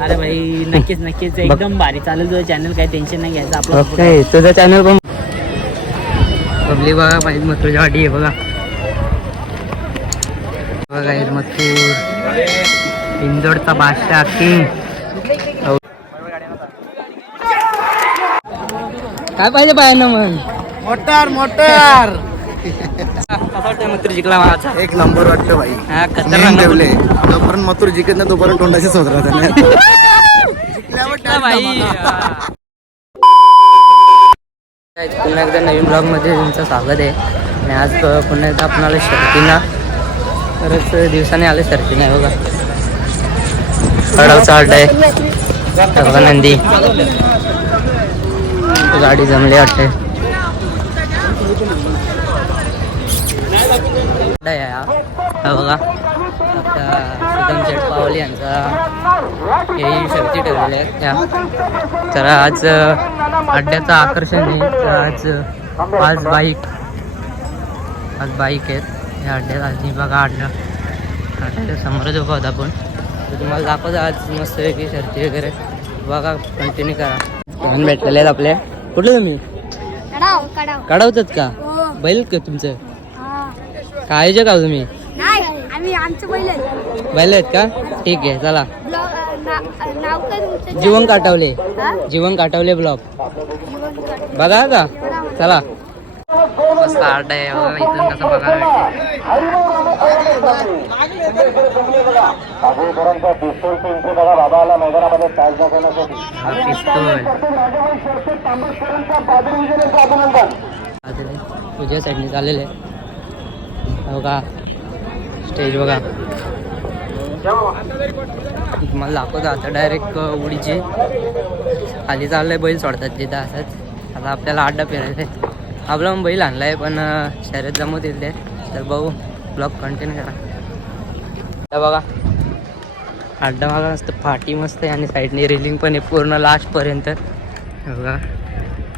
अरे भाई नक्कीच नक्कीच एकदम भारी चालेल तुझं चॅनल, काही टेन्शन नाही घ्यायचं आपलं. ओके तुझं चॅनल पण पब्लिक बघा पाहिजे मथुरची वाटी आहे बघा. बघा मथुर इंदोरचा बादशाह किंग. काय पाहिजे बायांना मग? मोटर मोटर मथुर जिंकला माझा. एक नंबर वाटलं भाई. हा नेम खतरनाक ठेवले. जोपर्यंत मथुर जिंकत नाही तोपर्यंत तोंडाशी सोदरा भाई. पुन्हा एकदा नवीन ब्लॉग मध्ये तुमचं स्वागत आहे. आणि आज पुन्हा एकदा आपण आलो शर्तीना. बरेच दिवसाने आले शर्तीना. बघा खडावचा अड्डा आहे बघा. नंदी गाडी जमली वाटते. हा बघा आपल्या सुगम शेठ पावली यांचा हे शर्ती ठेवलेल्या आहेत त्या. तर आज अड्ड्याचं आकर्षण आहे. तर आज बाईक आहेत या अड्ड्यात. आज बघा अड्ड्याच्या समोरच उभा होता आपण. तर तुम्हाला दाखवतो आज मस्त वेगळी शर्ती वगैरे. बघा कंटिन्यू करा. भेटलेले आहेत आपले. कुठले तुम्ही? काढवतात का बैल का तुमचं? खायचे का तुम्ही? बैल आहेत का? ठीक आहे चला. जीवन काटवले ब्लॉग बघा का. चला मस्त अड्डा आहे बघा. इथून कसं बघायला तुझ्या साईडने चाललेलं आहे बघा. स्टेज बघा. तुम्हाला दाखवतो आता डायरेक्ट उडीचे खाली चाललंय. बैल सोडतात तिथं असंच. आता आपल्याला अड्डा फिरायचा आहे. आपला बैल आणला आहे पण शर्यत जमवत येते. तर बघू ब्लॉग कंटिन्यू करा. बघा अड्डा बघा मस्त फाटी मस्त आहे. आणि साईडने रेलिंग पण आहे पूर्ण लास्टपर्यंत बघा.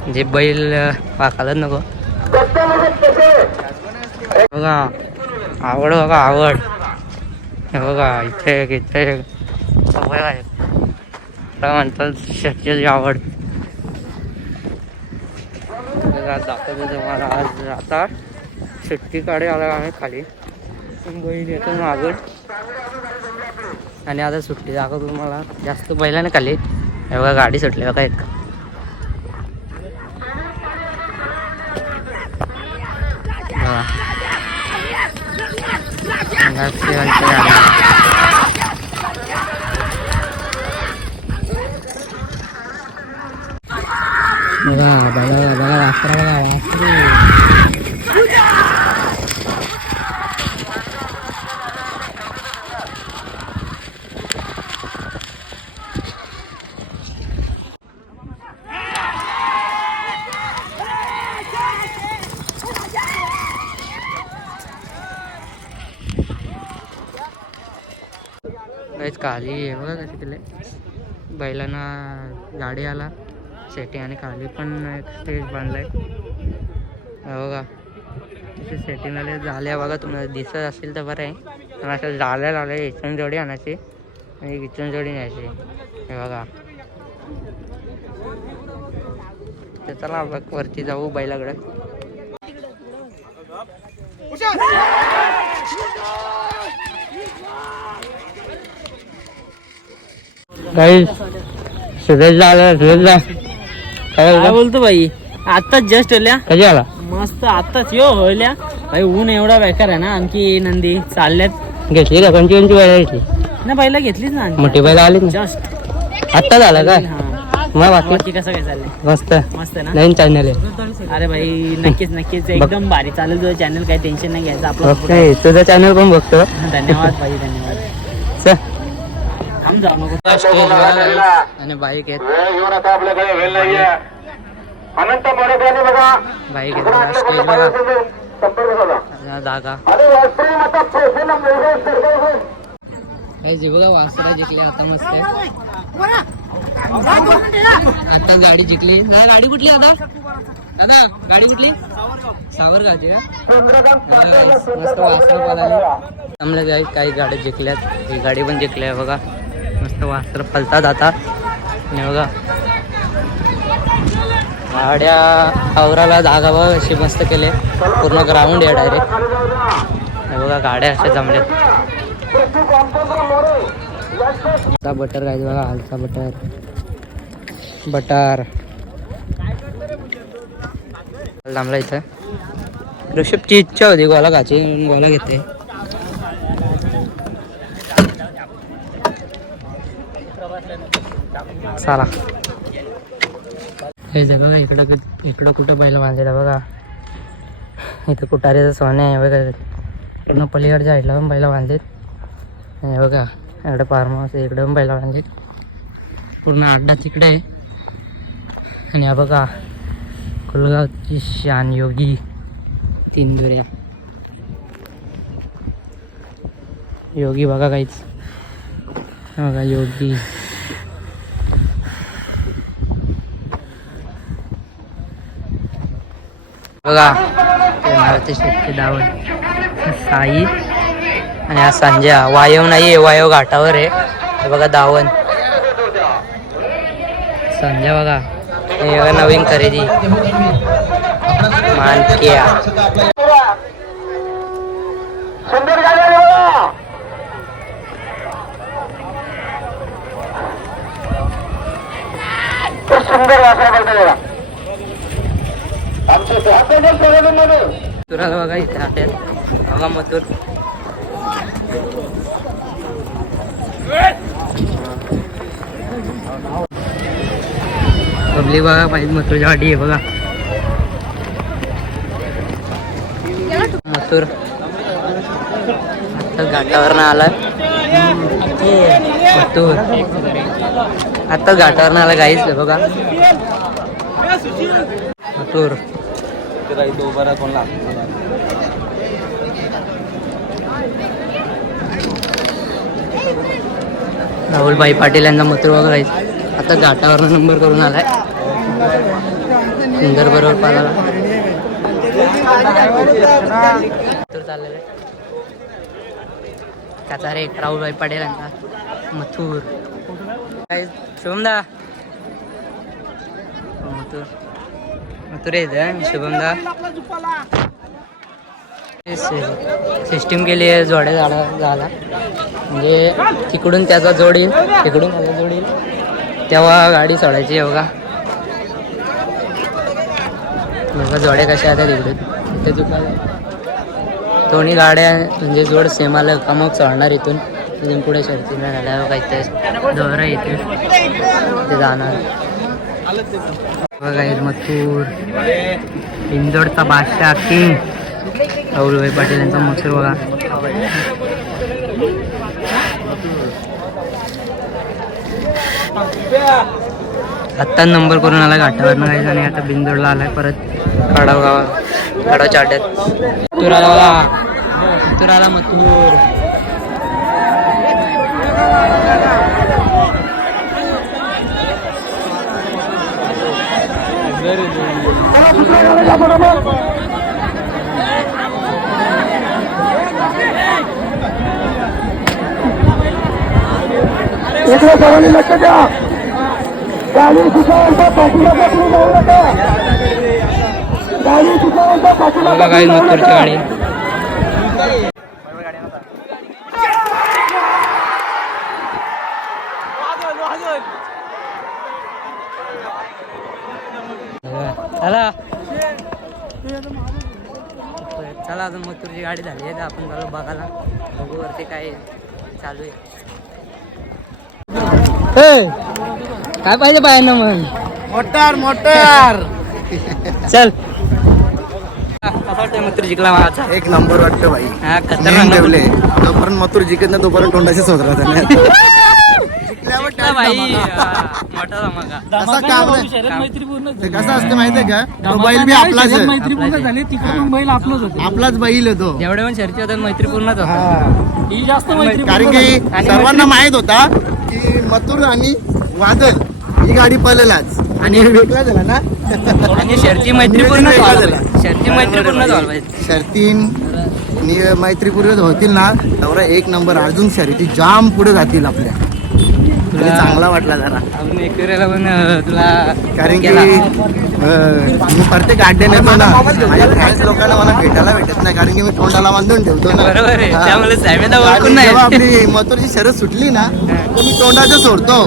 म्हणजे बैल पाकायलाच नको बघा. आवड बघा आवड. हे बघा इथे सवय आहे म्हणतात शर्यतीची आवड. दाखवतो तुम्हाला. आज आता सुट्टी काढे आला आहे खाली. बैल येतो मागून आणि आता सुट्टी दाखवतो तुम्हाला. जास्त बैलाने खाली हे बघा गाडी सुटली बघा. एक बघा बघा बघा वासरा बघा वासरू. खाली आहे बघा कशी केले बैलांना. गाडी आला सेटिंग आणि खाली पण एक स्टेज बांधलाय बघा. तिथे सेटिंग झाल्या बघा. तुम्हाला दिसत असेल तर बरं आहे. पण असं झाल्या इथून जोडी आणायची आणि इथून जोडी न्यायची हे बघा. तर चला बघ वरती जाऊ बैलाकडे. काही काय बोलतो भाई. आताच जस्ट होल्या. कधी आला? मस्त आताच होल्या भाई. ऊन एवढा बेकार आहे ना. आणखी नंदी चालल्यात. घेतली का? कोणती बैल घेतली ना? पहिला घेतलीच ना. मोठी बैल आली जस्ट आत्ता झालं काय? मग बाकी कसं काय चाललंय? मस्त मस्त ना. नवीन चॅनल आहे. अरे भाई नक्कीच एकदम भारी चालेल तुझं चॅनल, काही टेन्शन नाही घ्यायचं आपलं. ओके तुझं चॅनल पण बघतो. धन्यवाद भाई धन्यवाद. थांब जाऊ नको. आणि बाईक आहेत. बाईक जागा बघा. वासरा जिंकले आता मस्त. आता गाडी जिंकली. दादा गाडी कुठली आता? दादा गाडी कुठली? सावरगावची का? मस्त वासरा पळाली. जमलं काही गाड्या जिंकल्यात. ही गाडी पण जिंकली आहे बघा. मस्त मस्त वासर पलतात आता. आणि बघा गाड्या आवराला जागा बघा अशी मस्त केले. पूर्ण ग्राउंड आहे डायरेक्ट. बघा गाड्या अशा जमल्यात. बटर काय बघा हालचा बटर बटर थांबला इथं. ऋषभची इच्छा होती गोला खायची म्हणून गोला घेते. चला हे बघा इकडं कुठं बैल बांधलेला बघा. इथं कुटारीचं सोने आहे बघा. पूर्ण पलीकडच्या साईडला पण बैला बांधलेत. आणि बघा इकडे फार्म हाऊस आहे, इकडे पण बैला बांधलेत. पूर्ण अड्डा तिकडे आहे. आणि हा बघा कुलगावची शान योगी 3 दुऱ्या. योगी बघा काहीच बघा योगी. बघा ते मारुती शेट्टी दावण साई. आणि हा संजय वायव नाही आहे, वायव घाटावर आहे. हे बघा दावण संजय बघा. हे बघा नवीन खरेदी मानकिया. मथुराला बघा इथे आट्यात बघा मथुर. पब्लिक बघा पाहिजे मथुरच्या वाटी आहे बघा. मथुर आता घाटावर ना आला. मथुर आता घाटावर ना आला गाईच बघा. मथुर राहुलभाई पाटील यांना मथुर बघा गाईच. आता घाटावर नंबर करून आलाय. सुंदर बरोबर पाला चाललेलं आहे. त्याचा रे राहुलभाई पाटील यांचा मथुर. शुभमदा मथुर मथुर येत शुभमदा. सिस्टीम केली आहे जोड्या झाला म्हणजे तिकडून त्याचा जोड येईल तिकडून त्याचा जोड येईल तेव्हा गाडी सोडायची आहे बघा. जोड्या कशा आता तिकडून इथे चुकायला दोन्ही गाड्या म्हणजे जोड सेम आलं का मग चढणार इथून. इथून पुढे शर्तीला झाल्या बघा. इथे दोरा इथे ते जाणार बघा. मथुर इंदोरचा बादशाह किंग राहुलभाई पाटील यांचा मथुर बघा. आत्ता नंबर करून आला घाटावरनं काही. आणि आता बिंदोडला आलाय परत काढावच्या अड्ड्यात. मथुर आला बघा. मथुर आला मथुर. सर्वांनी लक्ष द्या. गाडी सुद्धा पाठीला पकडून जाऊ नका. गाडी सुद्धा पाठीला बघा काही मथुरची गाडी. चला चला अजून मथुरची गाडी झाली आहे. आपण झालो बघायला. बघू वरती काय चालू आहे. काय पाहिजे बायांना मग मोटर मोटर चल. कसा वाटतं मथुर जिंकला माझा. एक नंबर वाटतं भाई. हा नियम खतरनाक ठेवले. जोपर्यंत मथुर जिंकत नाही तोपर्यंत तोंडाशी सोध राहतात. जिंकला भाई. मोठा धमाका. कसं काम नाही. कसं असतं माहितीये का तो बैल बी आपलाच आहे. मैत्रीपूर्ण झाली तिकडून बैल आपलंच होते. आपलाच बैल आहे तो. जेवढे पण शर्ती होतात मैत्रीपूर्णच होतात. ही जास्त मैत्री कारण की सर्वांना माहित होता की मथुर आणि वादल ही गाडी पळेलाच. आणि वेगळा झाला ना. आणि शर्ती मैत्रीपूर्ण शर्ती मैत्रीपूर्ण झालं पाहिजे. शर्ती मैत्रीपूर्वक होतील ना तेवढा एक नंबर. अजून शर्यती जाम पुढे जातील आपल्या. म्हणजे चांगला वाटला जरा आपण एकविरेला पण तुला कारण की केला. मी प्रत्येक अड्ड्याने येतो ना माझ्या फ्रेंड्स लोकांना मला भेटायला भेटत नाही कारण की मी तोंडाला बांधून ठेवतो ना बरोबर आहे हा. त्यामुळे सॅमेदा आणि ओळखून नाही जेव्हा आपली मथुरची शरद सुटली ना तर मी तोंडाचं सोडतो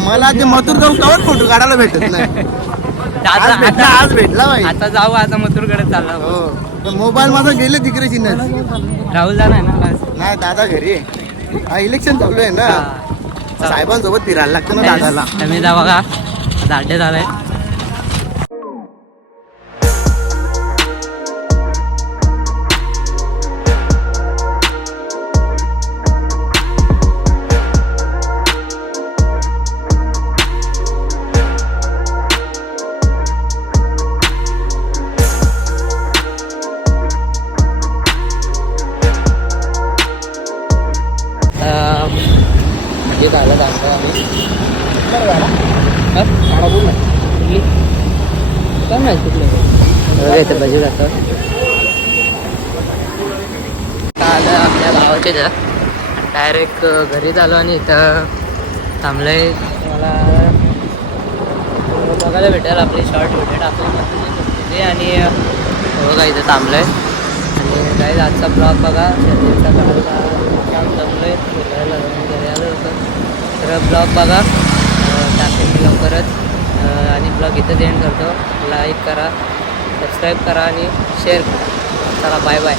मला ते मथुर जाऊन कवर फोटो काढायला भेटत नाही आज भेटला आज भेटला बाई आता जाऊ आता मथुरकडे चालला हो मोबाईल माझा गेले तिकडे चिन्ह राहुल जाणार ना बस. नाही दादा घरी आहे. हा इलेक्शन चालू आहे ना हा. साहेबांसोबत फिरायला लागतं ना दादाला सॅमेदा बघा दांडे झालाय म्हणजे झालं दांडे आम्ही काय माहिती कुठलं इथं बजे जातं आलं आपल्या गावाचे डायरेक्ट घरी आलो आणि इथं थांबलंय मला बघायला भेटेल आपली शॉर्ट व्हिडिओ टाकली आणि बघा इथं थांबलंय आणि काही आजचा ब्लॉग बघा दिवसा काढायला काम जमलोय फिरायला घरी आलो होतं तर ब्लॉग बघा टाकेल मी लवकरच आणि ब्लॉग इथं एंड करतो लाईक करा सबस्क्राईब करा आणि शेअर करा चला बाय बाय